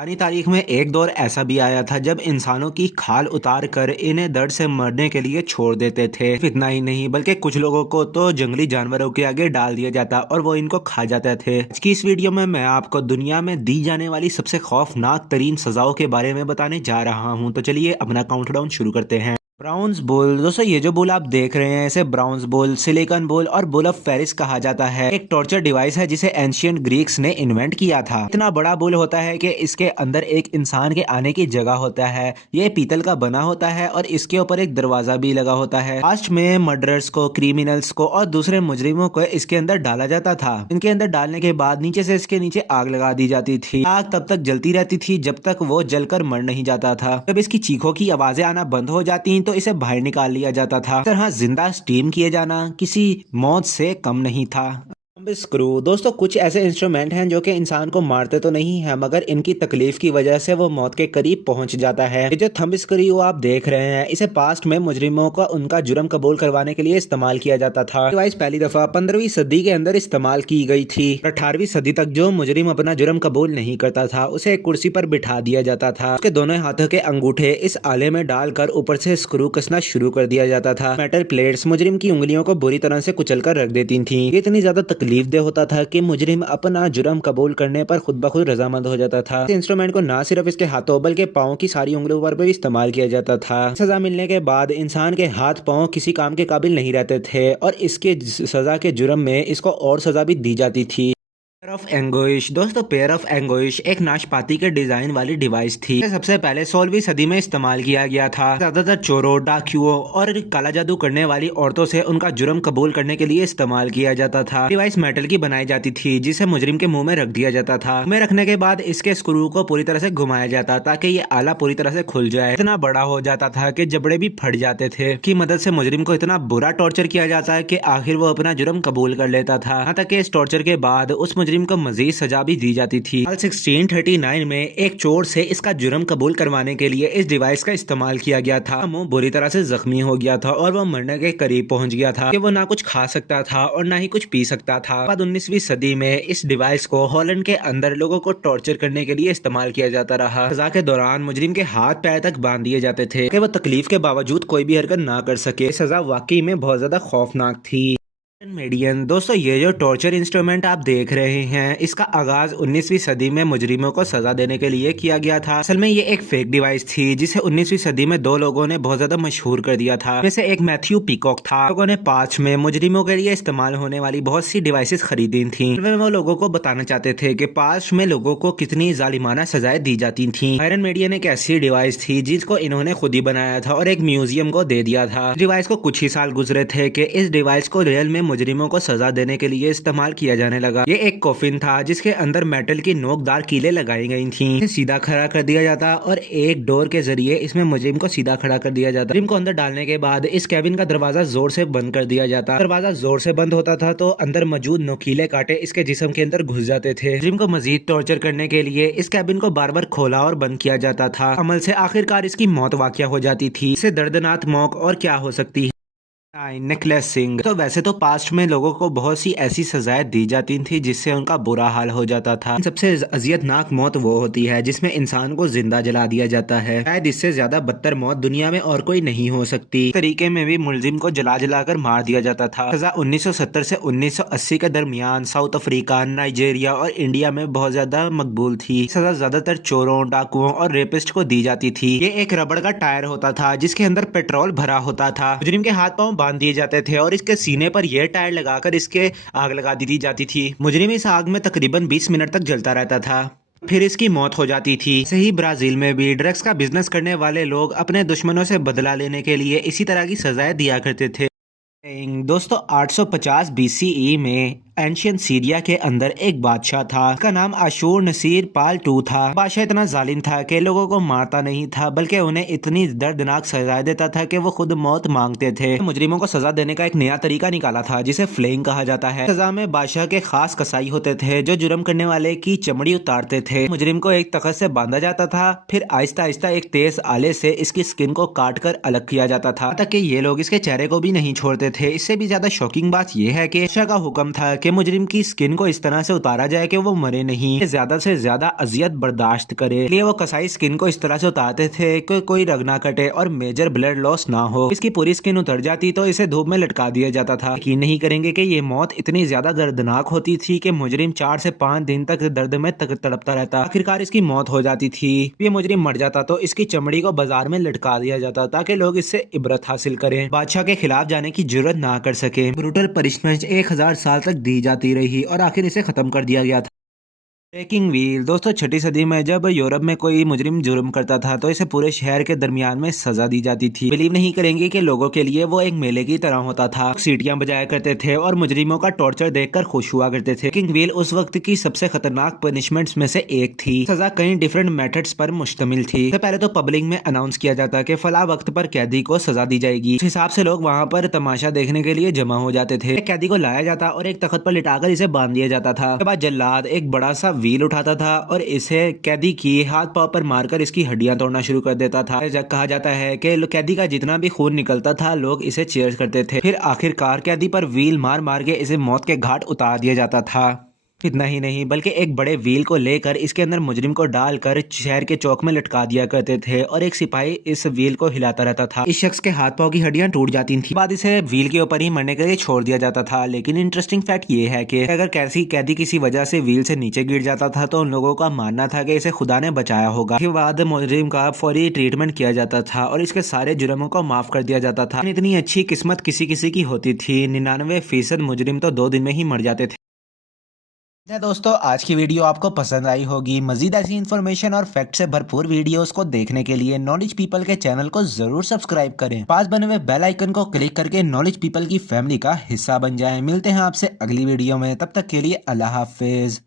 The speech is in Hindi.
पुरानी तारीख में एक दौर ऐसा भी आया था जब इंसानों की खाल उतार कर इन्हें दर्द से मरने के लिए छोड़ देते थे। इतना ही नहीं बल्कि कुछ लोगों को तो जंगली जानवरों के आगे डाल दिया जाता और वो इनको खा जाते थे। आज की इस वीडियो में मैं आपको दुनिया में दी जाने वाली सबसे खौफनाक तरीन सजाओं के बारे में बताने जा रहा हूँ। तो चलिए अपना काउंटडाउन शुरू करते हैं। ब्राउन्स बुल, दोस्तों ये जो बुल आप देख रहे हैं इसे ब्राउन्स बुल, सिलिकन बुल और बुल ऑफ फेरिस कहा जाता है। एक टॉर्चर डिवाइस है जिसे एंशियंट ग्रीक्स ने इन्वेंट किया था। इतना बड़ा बुल होता है कि इसके अंदर एक इंसान के आने की जगह होता है। ये पीतल का बना होता है और इसके ऊपर एक दरवाजा भी लगा होता है। लास्ट में मर्डरर्स को, क्रिमिनल्स को और दूसरे मुजरिमों को इसके अंदर डाला जाता था। इनके अंदर डालने के बाद नीचे से इसके नीचे आग लगा दी जाती थी। आग तब तक जलती रहती थी जब तक वो जलकर मर नहीं जाता था। जब इसकी चीखों की आवाजें आना बंद हो जाती तो इसे बाहर निकाल लिया जाता था। इस तरह जिंदा स्टीम किए जाना किसी मौत से कम नहीं था। थंब स्क्रू, दोस्तों कुछ ऐसे इंस्ट्रूमेंट हैं जो कि इंसान को मारते तो नहीं है मगर इनकी तकलीफ की वजह से वो मौत के करीब पहुंच जाता है। ये जो थंब स्क्रू आप देख रहे हैं इसे पास्ट में मुजरिमों को उनका जुर्म कबूल करवाने के लिए इस्तेमाल किया जाता था। डिवाइस पहली दफा 15वीं सदी के अंदर इस्तेमाल की गई थी। 18वीं सदी तक जो मुजरिम अपना जुर्म कबूल नहीं करता था उसे एक कुर्सी पर बिठा दिया जाता था। उसके दोनों हाथों के अंगूठे इस आले में डालकर ऊपर से स्क्रू कसना शुरू कर दिया जाता था। मेटल प्लेट्स मुजरिम की उंगलियों को बुरी तरह से कुचल कर रख देती थी। ये इतनी ज्यादा तकलीफ दे होता था कि मुजरिम अपना जुर्म कबूल करने पर खुद ब खुद रजामंद हो जाता था। इस इंस्ट्रूमेंट को ना सिर्फ इसके हाथों बल्कि पाँव की सारी उंगलियों पर भी इस्तेमाल किया जाता था। सजा मिलने के बाद इंसान के हाथ पाँव किसी काम के काबिल नहीं रहते थे और इसके सजा के जुर्म में इसको और सजा भी दी जाती थी। पेयर ऑफ एंगोइश, दोस्तों पेयर ऑफ एंगोइश एक नाशपाती के डिजाइन वाली डिवाइस थी। सबसे पहले 16वीं सदी में इस्तेमाल किया गया था। ज्यादातर चोरों, डाकुओं और काला जादू करने वाली औरतों से उनका जुर्म कबूल करने के लिए इस्तेमाल किया जाता था। डिवाइस मेटल की बनाई जाती थी जिसे मुजरिम के मुंह में रख दिया जाता था। मुंह में रखने के बाद इसके स्क्रू को पूरी तरह से घुमाया जाता ताकि ये आला पूरी तरह से खुल जाए। इतना बड़ा हो जाता था कि जबड़े भी फट जाते थे। की मदद से मुजरिम को इतना बुरा टॉर्चर किया जाता है कि आखिर वो अपना जुर्म कबूल कर लेता था। यहाँ तक कि इस टॉर्चर के बाद उस मुजरिम को मजीद सजा भी दी जाती थी। 1639 में एक चोर से इसका जुर्म कबूल करवाने के लिए इस डिवाइस का इस्तेमाल किया गया था। मुंह बुरी तरह से जख्मी हो गया था और वो मरने के करीब पहुंच गया था कि वो ना कुछ खा सकता था और ना ही कुछ पी सकता था। बाद 19वीं सदी में इस डिवाइस को हॉलैंड के अंदर लोगों को टॉर्चर करने के लिए इस्तेमाल किया जाता रहा। सजा के दौरान मुजरिम के हाथ पैर तक बांध दिए जाते थे कि वो तकलीफ के बावजूद कोई भी हरकत ना कर सके। सजा वाकई में बहुत ज्यादा खौफनाक थी। मेडियन, दोस्तों ये जो टॉर्चर इंस्ट्रूमेंट आप देख रहे हैं इसका आगाज 19वीं सदी में मुजरिमों को सजा देने के लिए किया गया था। असल में ये एक फेक डिवाइस थी जिसे 19वीं सदी में दो लोगों ने बहुत ज्यादा मशहूर कर दिया था। जैसे एक मैथ्यू पीकॉक था। लोगों ने पास्ट में मुजरिमों के लिए इस्तेमाल होने वाली बहुत सी डिवाइसेस खरीदी थी। वो लोगों को बताना चाहते थे कि पास्ट में लोगों को कितनी जालिमाना सजाएं दी जाती थी। आयरन मेडियन एक ऐसी डिवाइस थी जिसको इन्होंने खुद ही बनाया था और एक म्यूजियम को दे दिया था। डिवाइस को कुछ ही साल गुजरे थे कि इस डिवाइस को रियल में मुजरिमों को सजा देने के लिए इस्तेमाल किया जाने लगा। ये एक कॉफिन था जिसके अंदर मेटल की नोकदार कीलें लगाई गई थीं। इसे सीधा खड़ा कर दिया जाता और एक डोर के जरिए इसमें मुजरिम को सीधा खड़ा कर दिया जाता। मुजरिम को अंदर डालने के बाद इस कैबिन का दरवाजा जोर से बंद कर दिया जाता। दरवाजा जोर से बंद होता था तो अंदर मौजूद नोकीले कांटे इसके जिस्म के अंदर घुस जाते थे। मुजरिम को मजीद टॉर्चर करने के लिए इस कैबिन को बार बार खोला और बंद किया जाता था। अमल से आखिरकार इसकी मौत वाक़या हो जाती थी। इससे दर्दनाक मौत और क्या हो सकती है। नेकलेसिंग, तो वैसे तो पास्ट में लोगों को बहुत सी ऐसी सजाएं दी जाती थी जिससे उनका बुरा हाल हो जाता था। सबसे अजियतनाक मौत वो होती है जिसमें इंसान को जिंदा जला दिया जाता है। शायद इससे ज्यादा बदतर मौत दुनिया में और कोई नहीं हो सकती। इस तरीके में भी मुलजिम को जला जलाकर मार दिया जाता था। सजा 1970 से 1980 के दरमियान साउथ अफ्रीका, नाइजीरिया और इंडिया में बहुत ज्यादा मकबूल थी। सजा ज्यादातर चोरों, डाकुओं और रेपिस्ट को दी जाती थी। ये एक रबड़ का टायर होता था जिसके अंदर पेट्रोल भरा होता था। मुजरिम के हाथ पाँव बांध दिए जाते थे और इसके सीने पर यह टायर लगाकर इसके आग लगा दी जाती थी। मुजरिम इस आग में तकरीबन 20 मिनट तक जलता रहता था, फिर इसकी मौत हो जाती थी। सही ब्राजील में भी ड्रग्स का बिजनेस करने वाले लोग अपने दुश्मनों से बदला लेने के लिए इसी तरह की सजाएं दिया करते थे। दोस्तों 850 BCE में एंशियंट सीरिया के अंदर एक बादशाह था। उसका नाम अशूर नसीर पाल II था। बादशाह इतना जालिम था कि लोगों को मारता नहीं था बल्कि उन्हें इतनी दर्दनाक सजा देता था कि वो खुद मौत मांगते थे। मुजरिमों को सजा देने का एक नया तरीका निकाला था जिसे फ्लेइंग कहा जाता है। सजा में बादशाह के खास कसाई होते थे जो जुर्म करने वाले की चमड़ी उतारते थे। मुजरिम को एक तख्त से बांधा जाता था, फिर आहिस्ता आहिस्ता एक तेज आले से इसकी स्किन को काट कर अलग किया जाता था ताकि ये लोग इसके चेहरे को भी नहीं छोड़ते थे। इससे भी ज्यादा शॉकिंग बात यह है कि बादशाह का हुक्म था कि कि मुजरिम की स्किन को इस तरह से उतारा जाए कि वो मरे नहीं, ज्यादा से ज्यादा अजियत बर्दाश्त करे। इसलिए वो कसाई स्किन को इस तरह से उतारते थे कि कोई रग ना कटे और मेजर ब्लड लॉस ना हो। इसकी पूरी स्किन उतर जाती तो इसे धूप में लटका दिया जाता था। यकीन नहीं करेंगे कि ये मौत इतनी ज्यादा दर्दनाक होती थी कि मुजरिम 4 से 5 दिन तक दर्द में तड़पता रहता। आखिरकार इसकी मौत हो जाती थी। ये मुजरिम मर जाता तो इसकी चमड़ी को बाजार में लटका दिया जाता ताकि लोग इससे इबरत हासिल करें, बादशाह के खिलाफ जाने की जरूरत ना कर सके। ब्रूटल पनिशमेंट 1000 साल तक दी जाती रही और आखिर इसे खत्म कर दिया गया था। ब्रेकिंग व्हील दोस्तों, 6ठी सदी में जब यूरोप में कोई मुजरिम जुर्म करता था तो इसे पूरे शहर के दरमियान में सजा दी जाती थी। बिलीव नहीं करेंगे कि लोगों के लिए वो एक मेले की तरह होता था। सीटियां बजाया करते थे और मुजरिमों का टॉर्चर देखकर खुश हुआ करते थे। ब्रेकिंग व्हील उस वक्त की सबसे खतरनाक पनिशमेंट्स में से एक थी। सजा कई डिफरेंट मेथड्स पर मुश्तमिल थी। सबसे पहले तो पब्लिक में अनाउंस किया जाता कि फला वक्त पर कैदी को सजा दी जाएगी। इस हिसाब से लोग वहाँ पर तमाशा देखने के लिए जमा हो जाते थे। कैदी को लाया जाता और एक तख्त पर लिटाकर इसे बांध दिया जाता था। उसके बाद जल्लाद एक बड़ा सा व्हील उठाता था और इसे कैदी की हाथ पांव पर मारकर इसकी हड्डियां तोड़ना शुरू कर देता था। कहा जाता है कि कैदी का जितना भी खून निकलता था लोग इसे चीयर्स करते थे। फिर आखिरकार कैदी पर व्हील मार मार के इसे मौत के घाट उतार दिया जाता था। इतना ही नहीं बल्कि एक बड़े व्हील को लेकर इसके अंदर मुजरिम को डालकर शहर के चौक में लटका दिया करते थे और एक सिपाही इस व्हील को हिलाता रहता था। इस शख्स के हाथ पांव की हड्डियां टूट जाती थी। बाद इसे व्हील के ऊपर ही मरने के लिए छोड़ दिया जाता था। लेकिन इंटरेस्टिंग फैक्ट ये है कि अगर कैदी किसी वजह से व्हील से नीचे गिर जाता था तो उन लोगों का मानना था कि इसे खुदा ने बचाया होगा। इसके बाद मुजरिम का फौरी ट्रीटमेंट किया जाता था और इसके सारे जुर्मों को माफ कर दिया जाता था। इतनी अच्छी किस्मत किसी किसी की होती थी। 99% मुजरिम तो 2 दिन में ही मर जाते थे। दोस्तों, आज की वीडियो आपको पसंद आई होगी। मजीद ऐसी इन्फॉर्मेशन और फैक्ट से भरपूर वीडियोस को देखने के लिए नॉलेज पीपल के चैनल को जरूर सब्सक्राइब करें। पास बने हुए बेल आइकन को क्लिक करके नॉलेज पीपल की फैमिली का हिस्सा बन जाएं। मिलते हैं आपसे अगली वीडियो में, तब तक के लिए अल्लाह हाफिज।